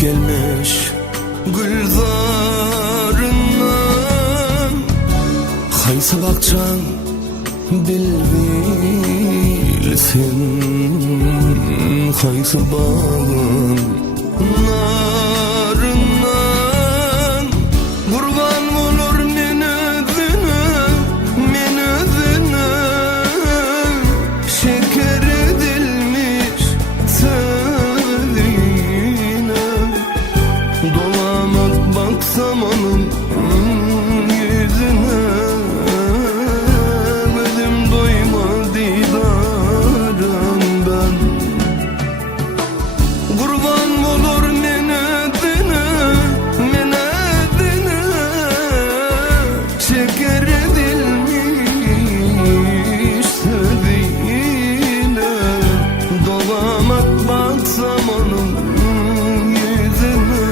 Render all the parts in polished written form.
gelmiş gülzarından. Haysa bakcan bilsin, haysa bağın narından. Kurban olur men özüne, şeker edilmiş sözüne. Dolamak baksam onun yüzüne, gözüm doymaz didarından. Kurban olur men özüne, şeker edilmiş sözüne. Dolamak baksam onun yüzüne,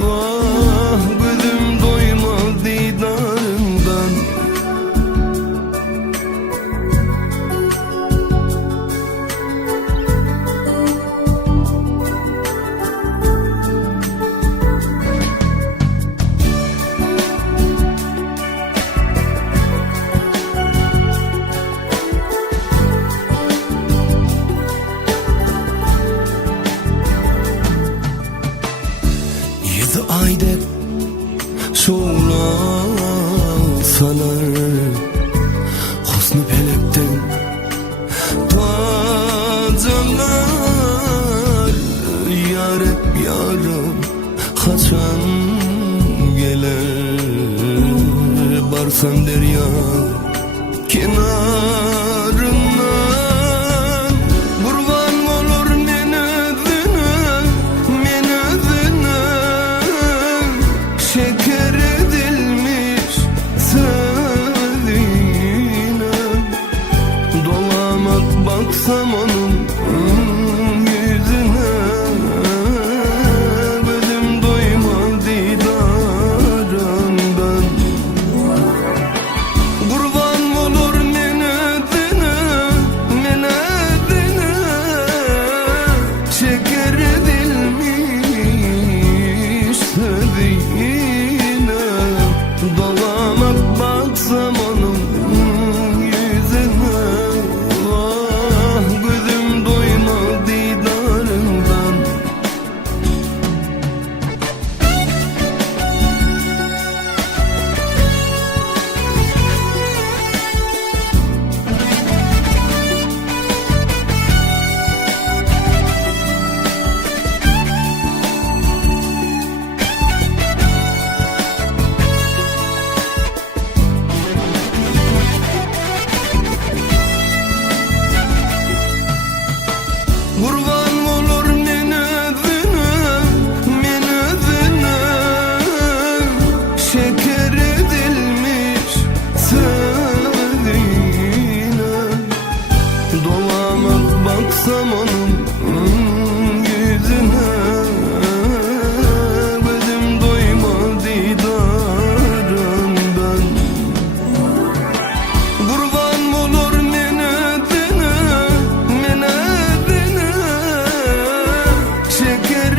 vah gözüm doymaz didarından. Yedi ayda şoğlasalar, husnu pelekten tacılar. Yarım yarım kaçan gelir, barsam derya kenarından. Kurban olur men özüne, şeker edilmiş sözüne. Dolamak baksam onun yüzüne, gözüm doymaz didarından. Kurban olur men özüne, şeker edilmiş sözüne. Dolamak baksam onun yüzüne, vah gözüm doymaz didarından. Kurban olur men özüne, şeker edilmiş sözüne. Dolamak baksam onun yüzüne, gözüm doymaz didarından. Kurban olur men özüne, şeker